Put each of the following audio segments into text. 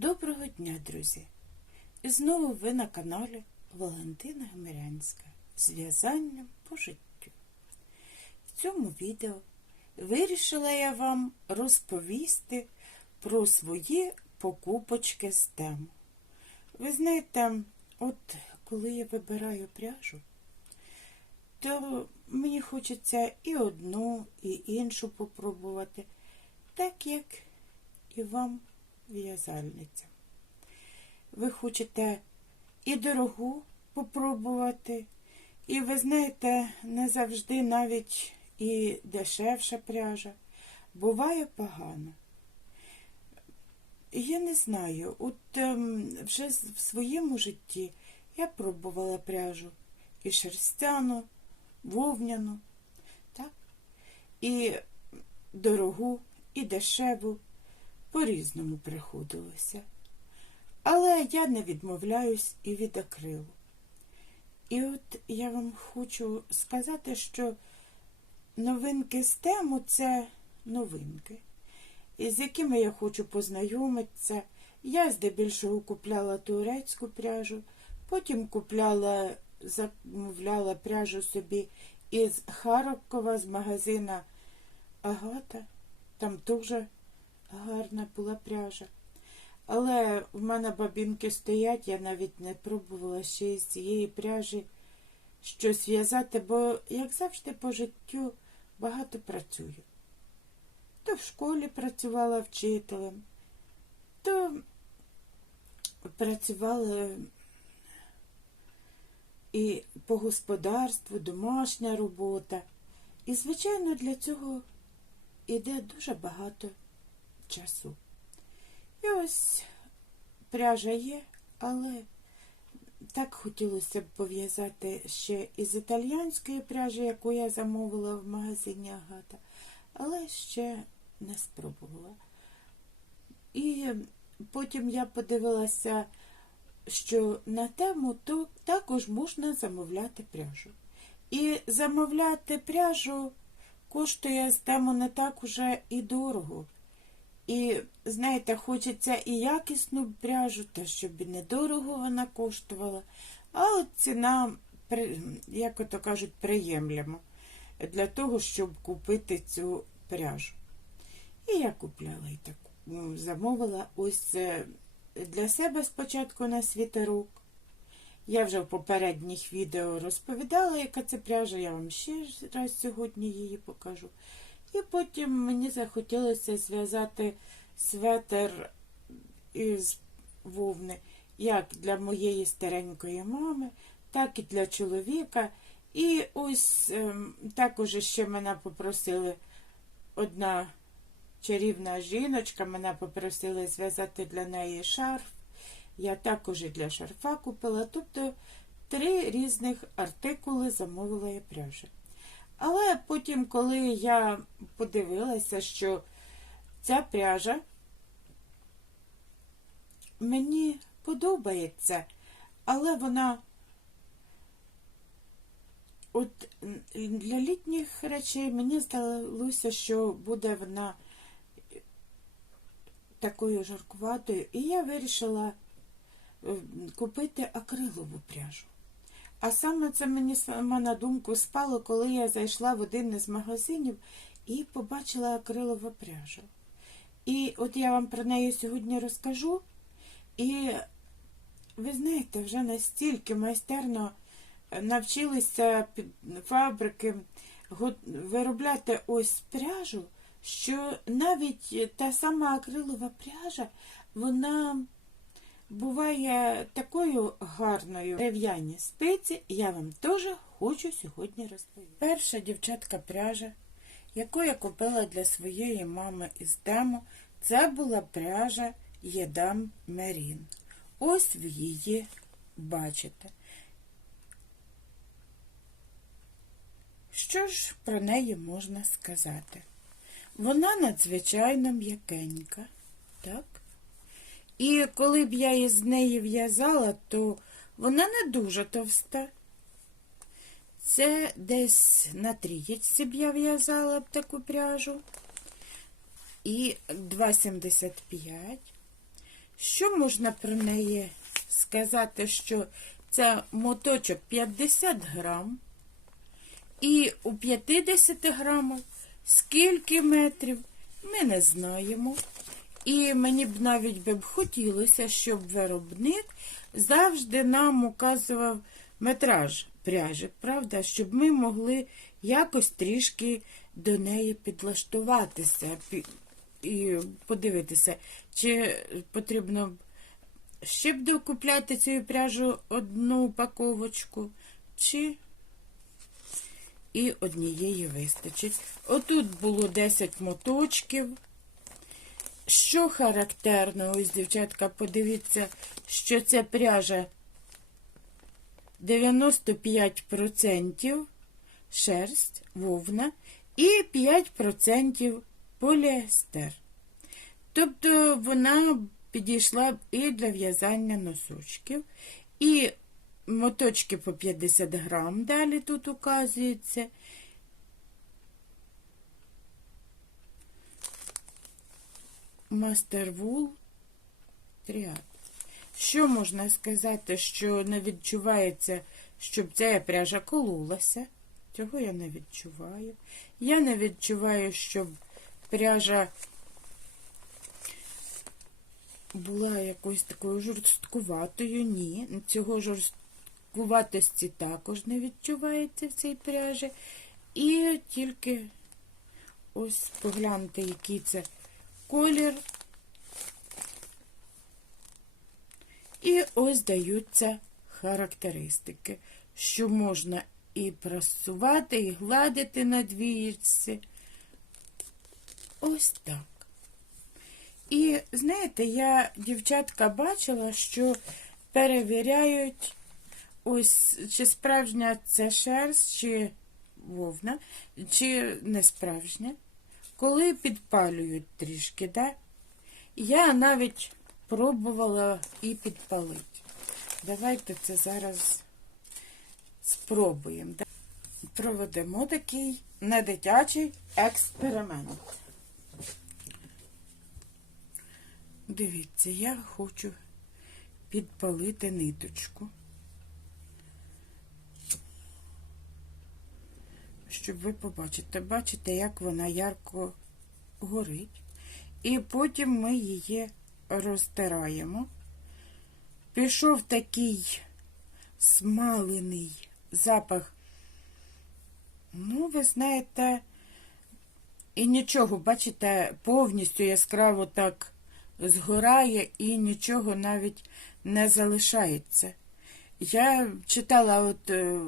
Доброго дня, друзі! І знову ви на каналі Валентина Гмирянська з в'язанням по життю. В цьому відео вирішила я вам розповісти про свої покупочки з тему. Ви знаєте, от коли я вибираю пряжу, то мені хочеться і одну, і іншу попробувати, так як і вам в'язальниця. Ви хочете і дорогу попробувати, і ви знаєте, не завжди навіть і дешевша пряжа. Буває погано. Я не знаю, от ем, вже в своєму житті я пробувала пряжу і шерстяну, вовняну, так? і дорогу, і дешеву по-різному приходилося. Але я не відмовляюсь і від акрилу. І от я вам хочу сказати, що новинки з тему це новинки, з якими я хочу познайомитися. Я здебільшого купляла турецьку пряжу, потім купляла, замовляла пряжу собі із Харкова, з магазина Агата. Там теж гарна була пряжа. Але в мене бабінки стоять, я навіть не пробувала ще із цієї пряжі щось в'язати, бо, як завжди, по життю багато працюю. То в школі працювала вчителем, то працювала і по господарству, домашня робота. І, звичайно, для цього іде дуже багато часу. І ось пряжа є, але так хотілося б пов'язати ще із італійської пряжі, яку я замовила в магазині Агата, але ще не спробувала. І потім я подивилася, що на тему то також можна замовляти пряжу. І замовляти пряжу коштує з тему не так уже і дорого. І, знаєте, хочеться і якісну пряжу, та щоб і недорого вона коштувала. А от ціна, як ото кажуть, приємлема для того, щоб купити цю пряжу. І я купляла і так замовила ось е, для себе спочатку на світерок. Я вже в попередніх відео розповідала, яка це пряжа, я вам ще раз сьогодні її покажу. І потім мені захотілося зв'язати светр із вовни, як для моєї старенької мами, так і для чоловіка. І ось ем, також ще мене попросили одна чарівна жіночка, мене попросили зв'язати для неї шарф. Я також і для шарфа купила. Тобто три різних артикули замовила я пряжі. Але потім, коли я подивилася, що ця пряжа мені подобається, але вона от для літніх речей мені здалося, що буде вона такою жаркуватою, і я вирішила купити акрилову пряжу. А саме це мені саме на думку спало, коли я зайшла в один із магазинів і побачила акрилову пряжу. І от я вам про неї сьогодні розкажу. І ви знаєте, вже настільки майстерно навчилися фабрики виробляти ось пряжу, що навіть та сама акрилова пряжа, вона буває такою гарною дерев'яні спиці, я вам теж хочу сьогодні розповісти. Перша дівчатка пряжа, яку я купила для своєї мами із дому, це була пряжа Єдам Мерін. Ось ви її бачите. Що ж про неї можна сказати? Вона надзвичайно м'якенька, так? І коли б я із неї в'язала, то вона не дуже товста. Це десь на трієчці б я в'язала б таку пряжу. І 2,75. Що можна про неї сказати, що це моточок 50 грам, і у 50 грамах скільки метрів, ми не знаємо. І мені б навіть би б хотілося, щоб виробник завжди нам указував метраж пряжі, правда, щоб ми могли якось трішки до неї підлаштуватися і подивитися, чи потрібно ще б докупляти цю пряжу одну упаковочку, чи і однієї вистачить. Отут було 10 моточків. Що характерно, ось, дівчатка, подивіться, що це пряжа 95% шерсть, вовна і 5% поліестер. Тобто вона підійшла б і для в'язання носочків, і моточки по 50 грам, далі тут указується. Мастервул тріад. Що можна сказати, що не відчувається, щоб ця пряжа кололася? Цього я не відчуваю. Я не відчуваю, щоб пряжа була якоюсь такою жорсткуватою. Ні, цього жорсткуватості також не відчувається в цій пряжі. І тільки ось погляньте, який це колір. І ось даються характеристики, що можна і прасувати, і гладити на двірці. Ось так. І знаєте, я, дівчатка, бачила, що перевіряють, ось чи справжня це шерсть, чи вовна, чи не справжня, коли підпалюють трішки, да? Я навіть пробувала і підпалити. Давайте це зараз спробуємо. Проведемо такий недитячий експеримент. Дивіться, я хочу підпалити ниточку, щоб ви побачите. Бачите, як вона ярко горить. І потім ми її розтираємо. Пішов такий смалений запах. Ну, ви знаєте, і нічого, бачите, повністю яскраво так згорає і нічого навіть не залишається. Я читала от е,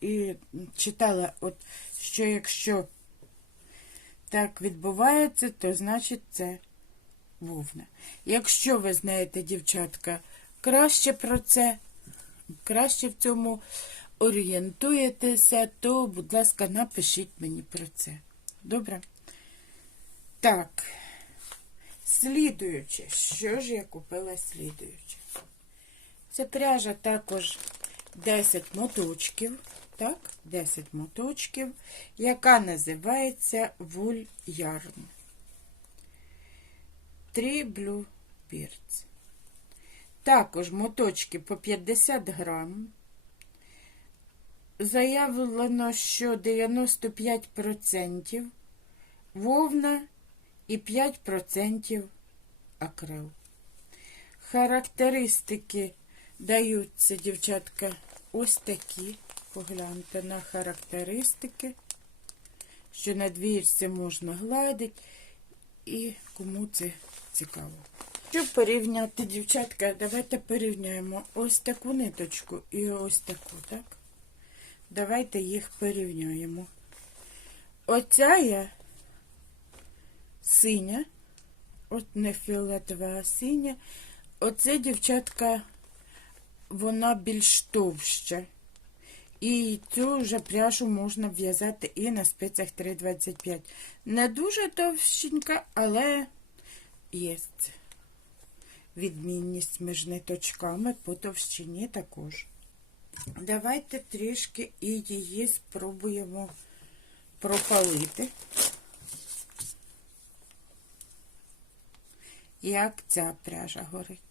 і читала, от, що якщо так відбувається, то значить це вовна. Якщо ви знаєте, дівчатка, краще про це, краще в цьому орієнтуєтеся, то, будь ласка, напишіть мені про це. Добре? Так, слідуюче, що ж я купила слідуюче? Це пряжа також 10 моточків, так, 10 моточків, яка називається Yarn. 3 Blue Birds. Також моточки по 50 грам. Заявлено, що 95% вовна і 5% акрил. Характеристики даються, дівчатка, ось такі. Погляньте на характеристики, що на двірці можна гладити, і кому це цікаво. Щоб порівняти, дівчатка, давайте порівняємо ось таку ниточку і ось таку, так? Давайте їх порівняємо. Оця є синя, от не фіолетова, а синя. Оце, дівчатка, вона більш товща. І цю вже пряжу можна в'язати і на спицях 3,25. Не дуже товщенька, але є відмінність між ниточками по товщині також. Давайте трішки і її спробуємо пропалити. як ця пряжа горить.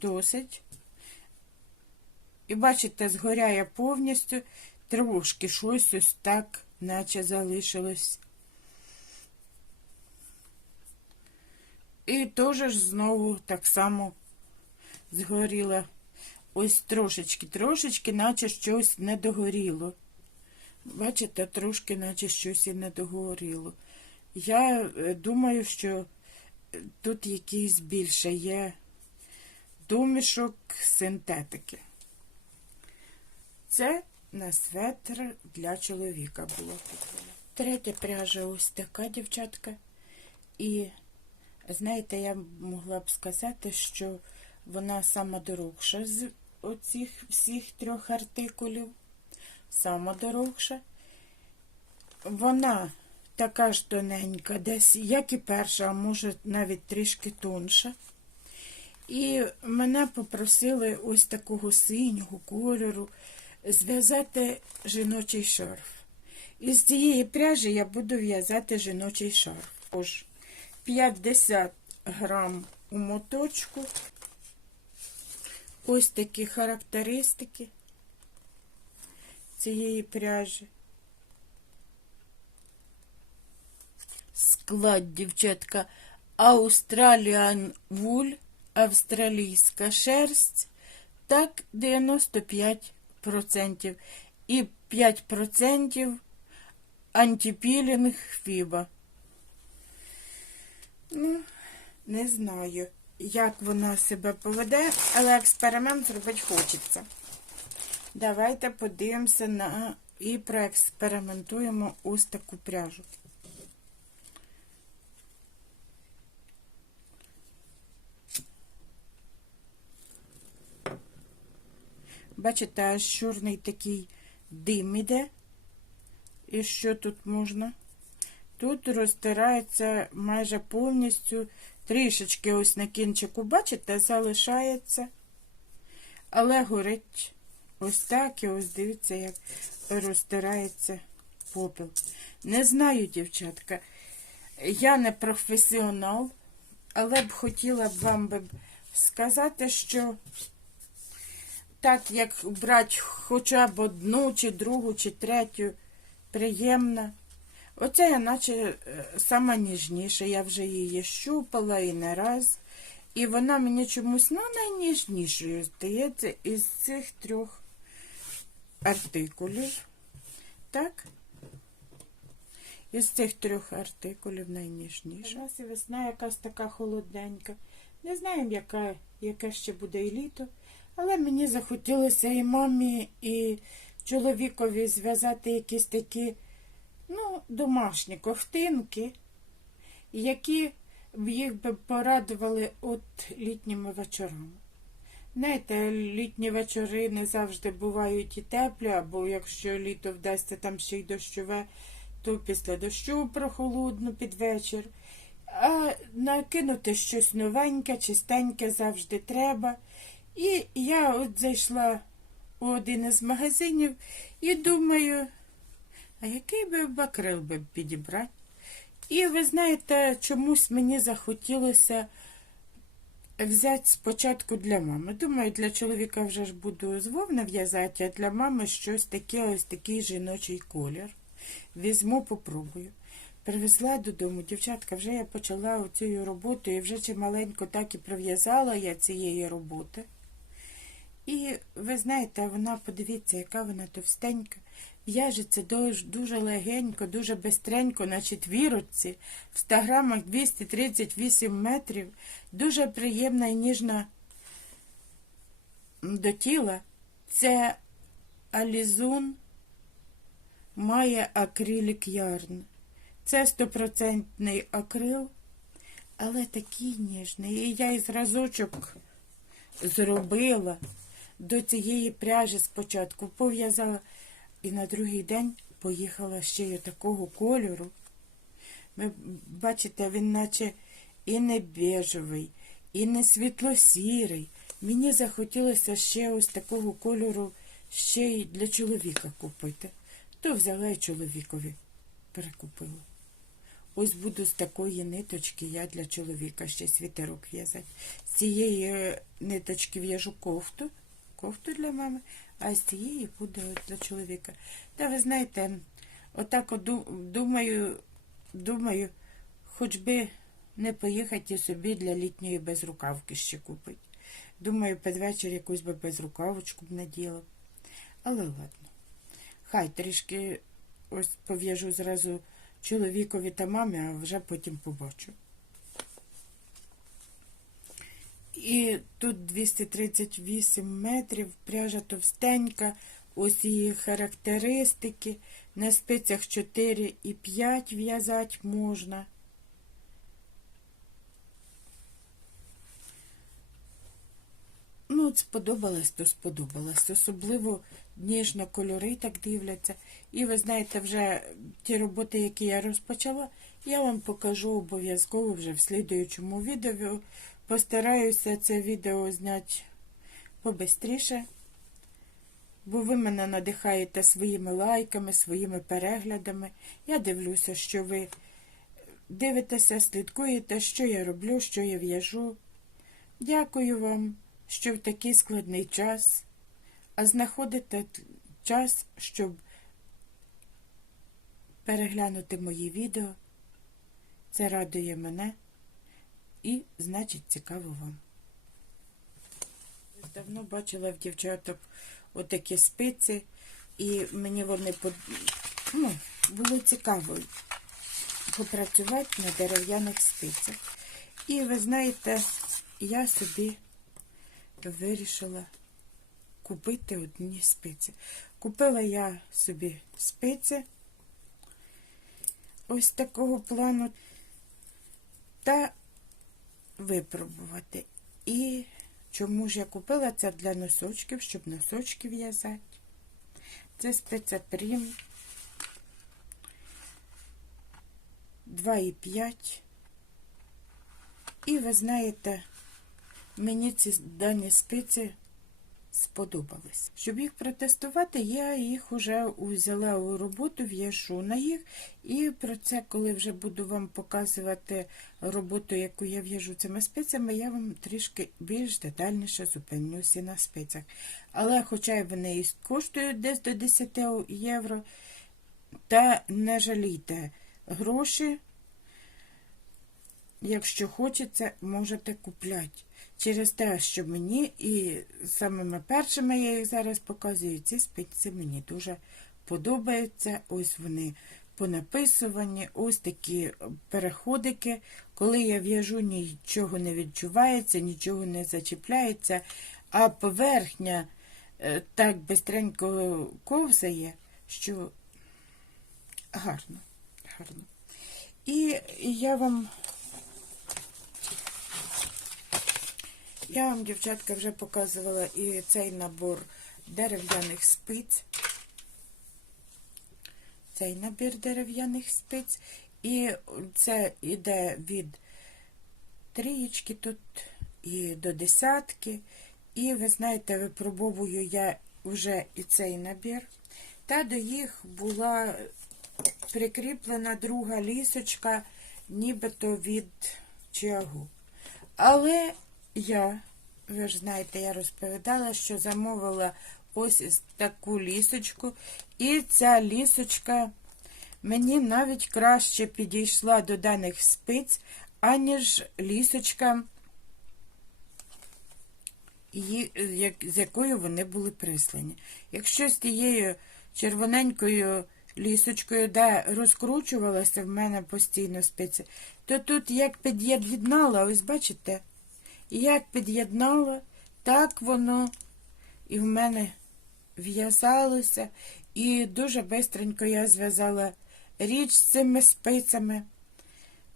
Досить. І бачите, згоряє повністю, трошки щось ось так, наче залишилось. І теж знову так само згоріло. Ось трошечки, трошечки, наче щось не догоріло. Бачите, трошки, наче щось і не догоріло. Я е, думаю, що тут якийсь більше є домішок синтетики. Це на светр для чоловіка було. Третя пряжа ось така, дівчатка. І знаєте, я могла б сказати, що вона сама дорогша з оцих всіх трьох артикулів. Сама дорогша. Вона така ж тоненька, десь, як і перша, а може навіть трішки тонша. І мене попросили ось такого синього кольору зв'язати жіночий шарф. Із цієї пряжі я буду в'язати жіночий шарф. Тож 50 грам у моточку. Ось такі характеристики цієї пряжі. Склад, дівчатка, Australian Wool, австралійська шерсть, так 95% і 5% антипілінг фіба. Ну, не знаю, як вона себе поведе, але експеримент зробити хочеться. Давайте подивимося на і проекспериментуємо ось таку пряжу. Бачите, аж чорний такий дим іде. І що тут можна? Тут розтирається майже повністю трішечки ось на кінчику, бачите, залишається. Але горить ось так і ось дивіться, як розтирається попіл. Не знаю, дівчатка, я не професіонал, але б хотіла б вам би сказати, що так як брати хоча б одну, чи другу, чи третю, приємна. Оця я наче е, сама ніжніша, я вже її щупала і не раз. І вона мені чомусь ну, найніжнішою здається із цих трьох артикулів. Так? Із цих трьох артикулів найніжніша. У нас і весна якась така холодненька. Не знаємо, яка, яке ще буде і літо. Але мені захотілося і мамі, і чоловікові зв'язати якісь такі, ну, домашні ковтинки, які б їх би порадували от літніми вечорами. Знаєте, літні вечори не завжди бувають і теплі, або якщо літо вдасться там ще й дощове, то після дощу прохолодно під вечір. А накинути щось новеньке, чистеньке завжди треба. І я от зайшла у один із магазинів і думаю, а який би бакрил би підібрати? І ви знаєте, чомусь мені захотілося взяти спочатку для мами. Думаю, для чоловіка вже ж буду з вовни в'язати, а для мами щось таке, ось такий жіночий колір. Візьму, попробую. Привезла додому, дівчатка, вже я почала цю роботу і вже чималенько так і прив'язала я цієї роботи. І ви знаєте, вона, подивіться, яка вона товстенька. В'яжеться дуже, легенько, дуже бистренько на четвірочці, в 100 грамах 238 метрів. Дуже приємна і ніжна до тіла. Це Алізун має акрилік ярн. Це стопроцентний акрил, але такий ніжний. І я із разочок зробила до цієї пряжі спочатку пов'язала і на другий день поїхала ще й такого кольору. Ви бачите, він наче і не бежевий, і не світло-сірий. Мені захотілося ще ось такого кольору ще й для чоловіка купити. То взяла й чоловікові перекупила. Ось буду з такої ниточки я для чоловіка ще світерок в'язати. З цієї е, ниточки в'яжу кофту, кофту для мами, а з цієї буде для чоловіка. Та ви знаєте, отак от думаю, думаю, хоч би не поїхати собі для літньої безрукавки ще купити. Думаю, під вечір якусь би безрукавочку б наділа. Але ладно. Хай трішки ось пов'яжу зразу чоловікові та мамі, а вже потім побачу. І тут 238 метрів, пряжа товстенька, ось її характеристики. На спицях 4 і 5 в'язати можна. Ну, от сподобалось, то сподобалось. Особливо ніжно кольори так дивляться. І ви знаєте, вже ті роботи, які я розпочала, я вам покажу обов'язково вже в слідуючому відео. Постараюся це відео зняти побистріше, бо ви мене надихаєте своїми лайками, своїми переглядами. Я дивлюся, що ви дивитеся, слідкуєте, що я роблю, що я в'яжу. Дякую вам, що в такий складний час, а знаходите час, щоб переглянути мої відео. Це радує мене і, значить, цікаво вам. Давно бачила в дівчаток отакі спиці, і мені вони под... ну, було цікаво попрацювати на дерев'яних спицях. І ви знаєте, я собі вирішила купити одні спиці. Купила я собі спиці ось такого плану та випробувати. І чому ж я купила це для носочків, щоб носочки в'язати. Це спиця 2,5. І ви знаєте, мені ці дані спиці сподобались. Щоб їх протестувати, я їх вже взяла у роботу, в'яжу на їх. І про це, коли вже буду вам показувати роботу, яку я в'яжу цими спицями, я вам трішки більш детальніше зупинюся на спицях. Але, хоча вони і коштують десь до 10 євро, та не жалійте гроші. Якщо хочеться, можете купляти. Через те, що мені і самими першими я їх зараз показую, ці спиці мені дуже подобаються. Ось вони понаписувані, ось такі переходики. Коли я в'яжу, нічого не відчувається, нічого не зачіпляється, а поверхня е, так бистренько ковзає, що гарно, гарно. І я вам Я вам, дівчатка, вже показувала і цей набор дерев'яних спиць. Цей набір дерев'яних спиць. І це йде від трієчки тут і до десятки. І ви знаєте, випробовую я вже і цей набір. Та до їх була прикріплена друга лісочка, нібито від чагу. Але я, ви ж знаєте, я розповідала, що замовила ось таку лісочку. І ця лісочка мені навіть краще підійшла до даних спиць, аніж лісочка, з якою вони були прислані. Якщо з тією червоненькою лісочкою, де розкручувалася в мене постійно спиці, то тут як під'єднала, ось бачите? Як під'єднала, так воно і в мене в'язалося. І дуже бистренько я зв'язала річ з цими спицями.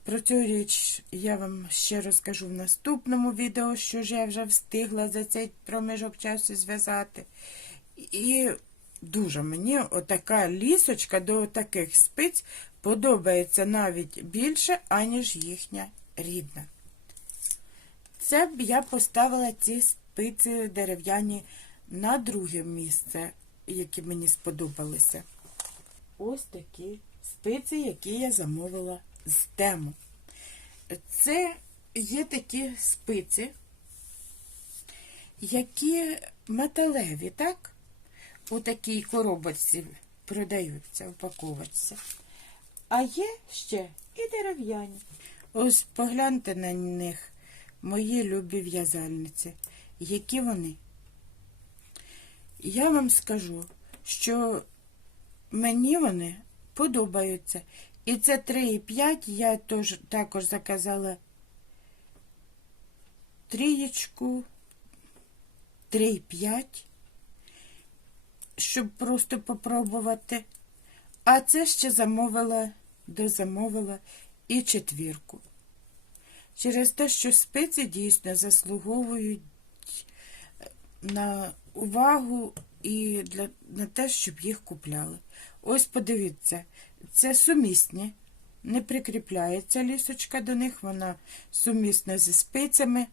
Про цю річ я вам ще розкажу в наступному відео, що ж я вже встигла за цей проміжок часу зв'язати. І дуже мені отака лісочка до таких спиць подобається навіть більше, аніж їхня рідна. Це б я поставила ці спиці дерев'яні на друге місце, які мені сподобалися. Ось такі спиці, які я замовила з тему. Це є такі спиці, які металеві, так? У такій коробочці продаються, упаковочці. А є ще і дерев'яні. Ось погляньте на них, мої любі в'язальниці, які вони. Я вам скажу, що мені вони подобаються. І це 3,5 я тож, також заказала трієчку, 3,5, щоб просто попробувати. А це ще замовила, дозамовила і четвірку. Через те, що спиці дійсно заслуговують на увагу і для, на те, щоб їх купляли. Ось подивіться, це сумісні, не прикріпляється лісочка до них, вона сумісна зі спицями.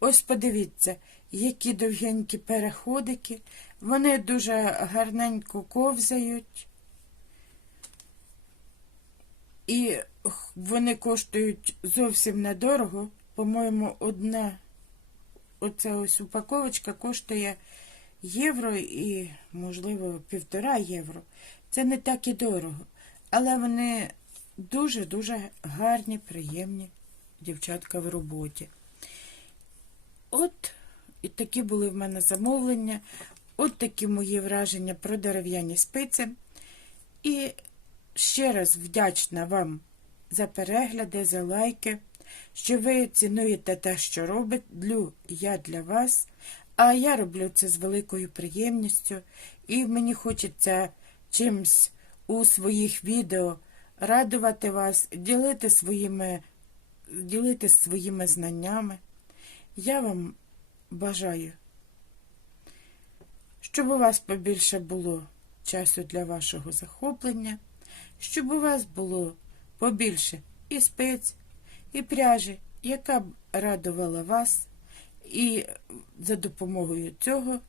Ось подивіться, які довгенькі переходики. Вони дуже гарненько ковзають. І вони коштують зовсім недорого. По-моєму, одна оця ось упаковочка коштує євро і, можливо, півтора євро. Це не так і дорого. Але вони дуже-дуже гарні, приємні дівчатка в роботі. От і такі були в мене замовлення. От такі мої враження про дерев'яні спиці. І ще раз вдячна вам за перегляди, за лайки, що ви цінуєте те, що роблю я для вас. А я роблю це з великою приємністю, і мені хочеться чимсь у своїх відео радувати вас, ділити своїми, ділити своїми знаннями. Я вам бажаю, щоб у вас побільше було часу для вашого захоплення, щоб у вас було побільше і спець, і пряжі, яка б радувала вас, і за допомогою цього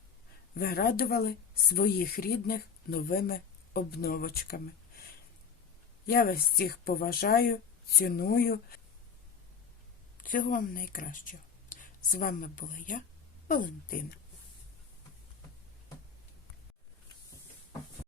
ви радували своїх рідних новими обновочками. Я вас всіх поважаю, ціную. Всього вам найкращого. З вами була я, Валентина.